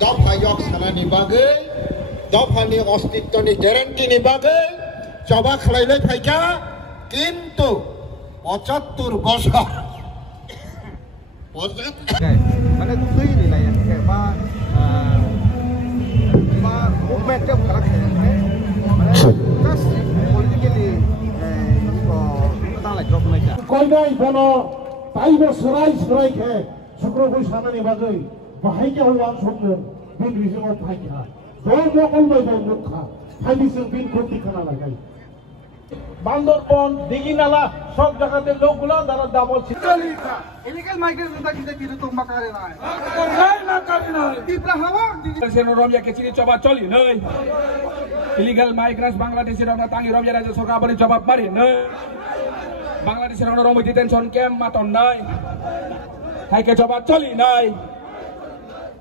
दफा yok सानानि बागै दफानि अस्तित्वनि ग्यारेन्टिनि बागै जबा खालायबाय थाइका किन्तु 75 বছর মানে তুই নিলাই বা মুভমেন্টে খারাপ মানে জাস্ট পলিটিক্যালি তাহলে ড্রপ নাই কয়নাই বনো তাইবো সরাই খে শুক্রবার সানানি বাজৈ বাহাইকে হলাম শুনলেন বিন বিজয় থাইকা দল নকল বাই দল মুখা ফাইবিসের বিন কোটি খানা লাগাই বান্দরবন দিঘিনালা সব জায়গাতে লোকগুলো যারা ডাবল ইলিগাল মাইগ্রেশন তা কিন্তু কিছু তোমরা করে না না করে না তীব্র হাওয়া সেনো রমিয়া কে চিনি জবাব চলি নাই ইলিগাল মাইগ্রেন্টস বাংলাদেশের আমরা তাঙ্গি রমিয়া রাজ্য সরকার বলে জবাব পারি নাই বাংলাদেশের আমরা রমি ডিটেনশন ক্যাম্প মাতন নাই হাইকে জবাব চলি নাই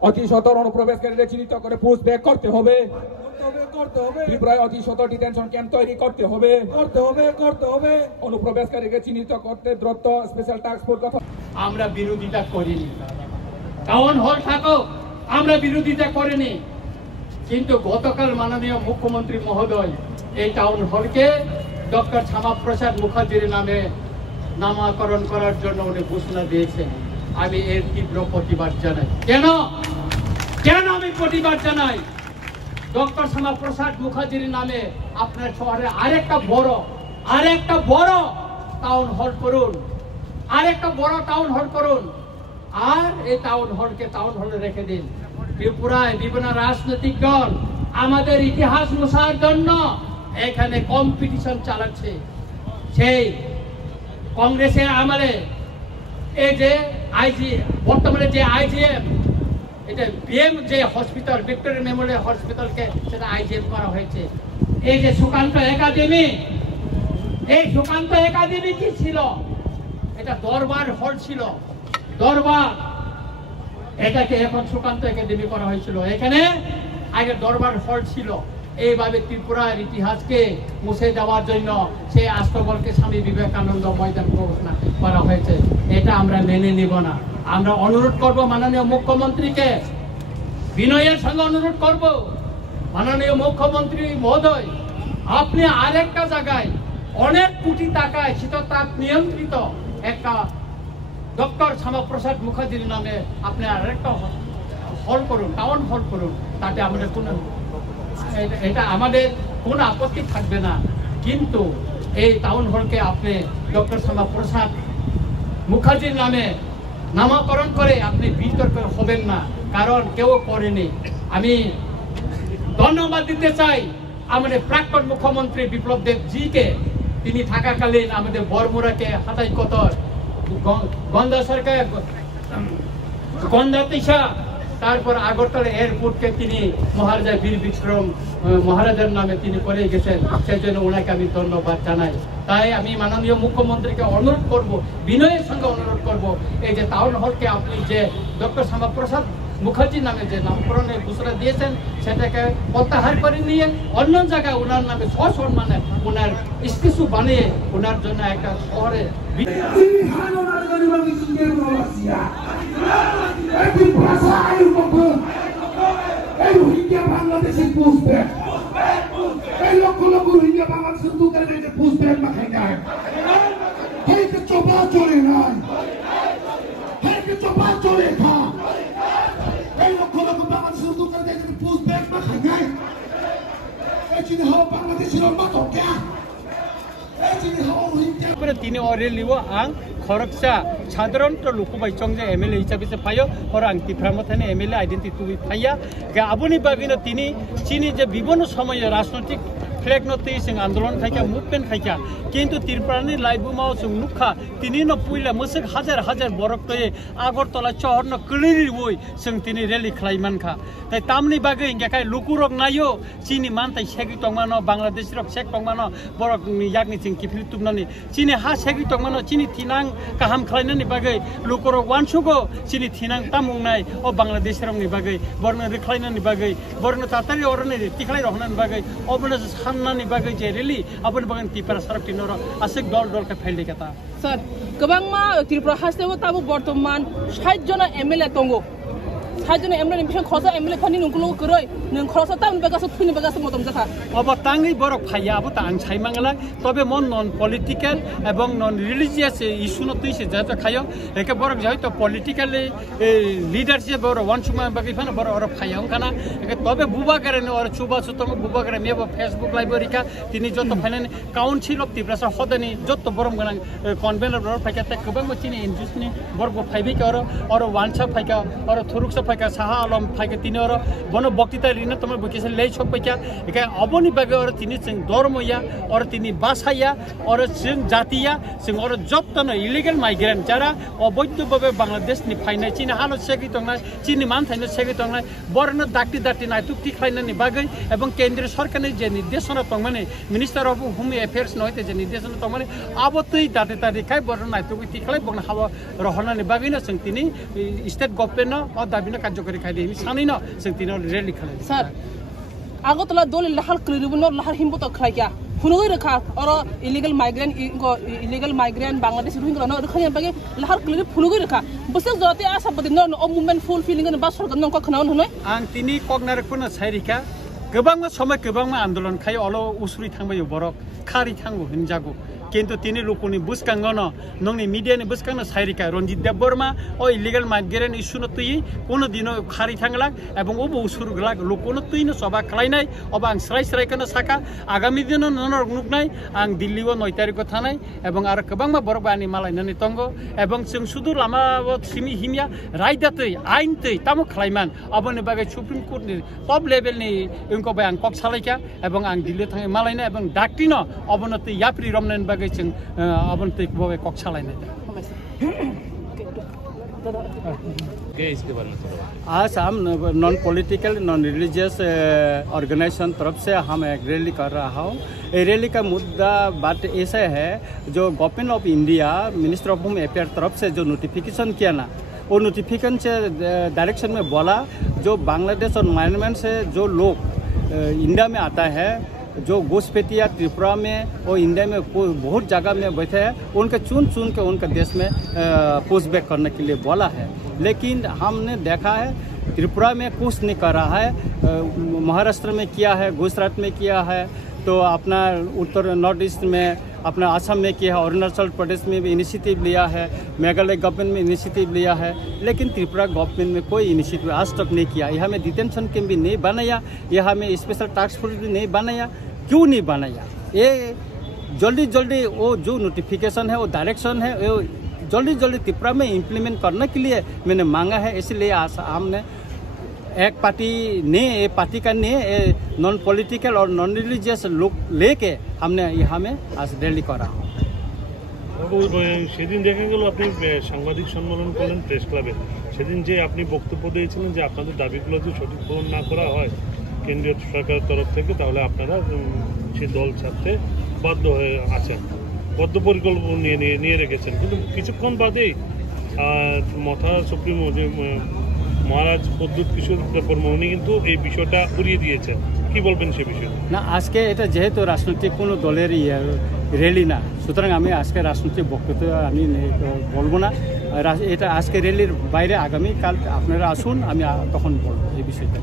অতি সতর অনুপ্রবেশকারীদের চিহ্নিত করে পুশ ব্যাক করতে হবে ত্রিপুরায় অতি সতর ডিটেনশন ক্যাম্প তৈরি করতে হবে অনুপ্রবেশকারীকে চিহ্নিত করতে দ্রুত স্পেশাল টাস্ক ফোর্স গঠন আমরা বিরোধিতা করিনি টাউন হল থাকো আমরা বিরোধিতা করিনি কিন্তু গতকাল মাননীয় মুখ্যমন্ত্রী মহোদয় এই টাউন হলকে ডক্টর শ্যামাপ্রসাদ মুখার্জির নামে নামকরণ করার জন্য উনি ঘোষণা দিয়েছেন আমি এর তীব্র প্রতিবাদ জানাই কেন আমি প্রতিবাদ জানাই ডক্টর শ্যামাপ্রসাদ মুখার্জির নামে আপনার শহরে আরেকটা বড় টাউন হল করুন আর এই টাউন হলে রেখে দিন ত্রিপুরায় বিভিন্ন রাজনৈতিক দল আমাদের ইতিহাস মোছার জন্য এখানে কম্পিটিশন চালাচ্ছে সেই কংগ্রেসের আমলে এই যে বর্তমানে যে আইজিএম এটা বিএম যে হসপিটাল ভিক্টোরিয়া মেমোরিয়াল হসপিটালকে সেটা আইজিএম করা হয়েছে এই যে সুকান্ত একাডেমি কি ছিল এটা দরবার হল ছিল এটাকে এখন সুকান্ত একাডেমি করা হয়েছিল এখানে আগে দরবার হল ছিল এইভাবে ত্রিপুরার ইতিহাসকে মুছে দেওয়ার জন্য সেই আস্তবলকে স্বামী বিবেকানন্দ ময়দান ঘোষণা করা হয়েছে এটা আমরা মেনে নিব না আমরা অনুরোধ করব মাননীয় মুখ্যমন্ত্রীকে বিনয়ের সঙ্গে অনুরোধ করব মাননীয় মুখ্যমন্ত্রী মহোদয় আপনি আরেকটা জায়গায় অনেক কোটি টাকায় শীততাপ নিয়ন্ত্রিত একটা ডক্টর শ্যামাপ্রসাদ মুখার্জির নামে আপনি আরেকটা হল করুন টাউন হল করুন তাতে আমাদের কোনো আপত্তি থাকবে না কিন্তু এই টাউন হলকে আপনি ডক্টর শ্যামাপ্রসাদ মুখার্জির নামে নামকরণ করে আপনি বিতর্ক হবেন না কারণ কেউ করেনি আমি ধন্যবাদ দিতে চাই আমাদের প্রাক্তন মুখ্যমন্ত্রী বিপ্লব দেব জিকে তিনি থাকাকালীন আমাদের বরমুরাকে হাতাই কতর গন্ধা সরকার গন্ধাতিসা তারপর আগরতলা এয়ারপোর্টকে তিনি মহারাজা বীর বিক্রম মহারাজার নামে তিনি করে গেছেন সেই জন্য ওনাকে আমি ধন্যবাদ জানাই তাই আমি মাননীয় মুখ্যমন্ত্রীকে অনুরোধ করব বিনয়ের সঙ্গে অনুরোধ করব এই যে টাউন হলকে আপনি যে ডক্টর শ্যামাপ্রসাদ মুখার্জির নামে যে নামকরণের ঘোষণা দিয়েছেন সেটাকে প্রত্যাহার করে নিয়ে অন্য জায়গায় ওনার নামে সসম্মানে ওনার স্ট্যাচু বানিয়ে ওনার জন্য একটা শহরে বাংলাদেশের পুষবে এই লক্ষ লক্ষ রোহিঙ্গা বাংলাদেশের দোকানে যে পুষবে মাখাই নাই হেকে চোপা চলে নাই হেকে চোপা চলে খা এই লক্ষ লক্ষ বাংলাদেশের দোকানে যে পুষবে মাখাই নাই এই চিনি হওয়া বাংলাদেশের মাতো কে এই চিনি হওয়া রোহিঙ্গা তিনি অরে লিব আং খরকসা সাধারণত লুকুবাই চংজে এমএলএ হিসাবে ফাইও হর আং তিফ্রামথানে এমএলএ আইডেন্টিটি ফাইয়া আবুনি বাবিনো তিনি চিনি যে বিভিন্ন সময়ে রাজনৈতিক ফ্লেগ নতি সিং আন্দোলন খাইকা মুভমেন্ট খাইকা কিন্তু ত্রিপুরানি লাইবুমাও जों नुखा তিনি ন পুইলা মসক হাজার হাজার বরক তয়ে আগরতলা শহর ন ক্লিরি বই जों তিনি রেলি খাইমানখা তাই তামনি বাগে ইংগাকাই লুকুরক নাইও চিনি মানতাই সেগি টংমানো বাংলাদেশ রক সেক টংমানো বরক ইয়াকনি চিং কিফলি তুমনানি চিনি হা সেগি টংমানো চিনি তিনাং kaham khlainani bagai lukorok wansugo chini thinang tamungnai o Bangladesh rongni bagai borno rekhlainani bagai borno tatari orne tikhlai rohnani bagai obona sannani bagai je reli abon bagan tipara sarap tinoro asik dol ka phailde kata sir gobang ma Tripura hastewo tabu bortoman 60 jona MLA tongo 60 jona MLA mission khosa MLA phani nungkulo koroi nung khosa tam bagaso thuni bagaso motom jakha aba tangi borok phaya abo ta ang chai mangala tobe mon non political ebong non religious issue no tuise jata khayo eke borok jai to political leadership bor one suma bagi phana bor or phaya kana eke tobe buba kare ne or chuba sutong buba kare mebo Facebook library ka tini joto phane council of Tripura hodani joto borom gana convener bor phaka ta kubang chini induce ni borgo phaibi ka or wancha phaka or thuruksa phaka saha alam phaka tini or bono boktita rina tomar bokise lei chok phaka eke aboni bage or tini sing dormoya or tini basaya or sing jatiya sing or jotto illegal migrant jara অবৈধ ভাবে বাংলাদেশ নি ফাইনাই চিনি হালো সেগি তংনা চিনি মান থাইনো সেগি তংনা বরন দাক্তি দাক্তি নাই তুক্তি খাইনানি বাগৈ এবং কেন্দ্রীয় সরকারের যে নির্দেশনা তংমানে মিনিস্টার অফ হোম অ্যাফেয়ার্স নইতে যে নির্দেশনা তংমানে আবতই দাতে দাতে খাই বরন নাই তুক্তি খাই বগন হাওয়া রহনানি বাগৈনা जों तिनी स्टेट गभर्नमेन्ट न दाबिनो कार्यकारी खाइदे सानैनो जों तिनो रेली खाले सर আগতলা দল লাহাল ক্লিরিবন লাহাল হিমবত খাইয়া ফুনুগৈ রেখা আর ইলিগাল মাইগ্রেন্ট বাংলাদেশ রোহিঙ্গা ন রখানি বাগে লাহাল ক্লিরি ফুনুগৈ রেখা বসে জতে আসাবদি ন অ মুভমেন্ট ফুল ফিলিং বা সরকার নক খনাউন হনয় आं तिनी कगनार कुनो साइरिका गोबां समय गोबां आन्दोलन खाय अलो उसुरि थांबाय बरक खारि थांगो हिनजागो কিন্তু তিনি লোকনি বুসকাঙ্গন নংনি মিডিয়ানি বুসকাঙ্গন সাইরিকা রঞ্জিত দেববর্মা ও ইলিগাল মাইগ্রেন্ট ইস্যু তুই কোনো দিন খারি থাংলাক এবং ও উসুর গলাক লোকনো তুইনো সবা খাইনাই অবা আং স্রাই স্রাইকনো সাকা আগামী দিন ননর নুকনাই আং দিল্লিও 9 তারিখ থানাই এবং আর গোবাংমা বরবানি মালাইনানি তঙ্গ এবং जों শুধু লামা সিমি হিমিয়া রাইদাতৈ আইনতৈ তামো খাইমান অবনি বাগে সুপ্রিম কোর্টনি টপ লেভেলনি ইনকো বাই আং কক সালাইকা এবং আং দিল্লি থাঙে মালাইনা এবং ডাক্টিনো অবনতি ইয়াপ্রি রমনান जों अबन तै बबे कक सालायनाय आज हम non political non religious organization तरफ से हम एक रैली कर रहा हूँ। ये रैली का मुद्दा बात ऐसा है जो government of India minister of home affair तरफ से जो नोटिफिकेशन किया ना वो नोटिफिकेशन से डायरेक्शन में बोला जो बांग्लादेश और म्यांमार से जो लोग इंडिया में आता है जो घुसपैठिया त्रिपुरा में और इंडिया में बहुत जगह में बैठे हैं उनके चुन के उनके देश में पुश बैक करने के लिए बोला है। लेकिन हमने देखा है त्रिपुरा में कुछ नहीं कर रहा है, महाराष्ट्र में किया है, गुजरात में किया है, तो अपना उत्तर नॉर्थ ईस्ट में अपना असम में किया है, अरुणाचल प्रदेश में भी इनिशिएटिव लिया है, मेघालय गवर्नमेंट में इनिशिएटिव लिया है, लेकिन त्रिपुरा गवर्नमेंट में कोई इनिशिएटिव आज तक नहीं किया। यहाँ में डिटेंशन कैंप भी नहीं बनाया, यहाँ में स्पेशल टास्क फोर्स भी नहीं बनाया। क्यों नहीं बनाया? ये जल्दी वो जो नोटिफिकेशन है वो डायरेक्शन है वो जल्दी त्रिपुरा में इम्प्लीमेंट करने के लिए मैंने मांगा है। इसलिए आज हमने एक पार्टी का नहीं नॉन पॉलिटिकल और नॉन रिलीजियस लोग लेके हमने यहाँ में आज रैली करा। সেদিন দেখা গেল আপনি সাংবাদিক সম্মেলন করলেন প্রেস ক্লাবে, সেদিন যে আপনি বক্তব্য দিয়েছিলেন যে আপনাদের দাবিগুলো যদি সঠিক পূরণ না করা হয় কেন্দ্রীয় সরকারের তরফ থেকে তাহলে আপনারা সেই দল ছাড়তে বাধ্য হয়ে আছেন, বদ্ধপরিকল্পনা নিয়ে রেখেছেন। কিন্তু কিছুক্ষণ বাদেই মথা সুপ্রিমো যে মহারাজ প্রদ্যুৎ কিশোর দেববর্মা উনি কিন্তু এই বিষয়টা উড়িয়ে দিয়েছেন, কি বলবেন সে বিষয়ে? না, আজকে এটা যেহেতু রাজনৈতিক কোনো দলের র্যালি না, সুতরাং আমি আজকে রাজনৈতিক বক্তব্য আমি বলবো না। এটা আজকে র্যালির বাইরে আগামীকাল আপনারা আসুন, আমি তখন বলবো এই বিষয়টা।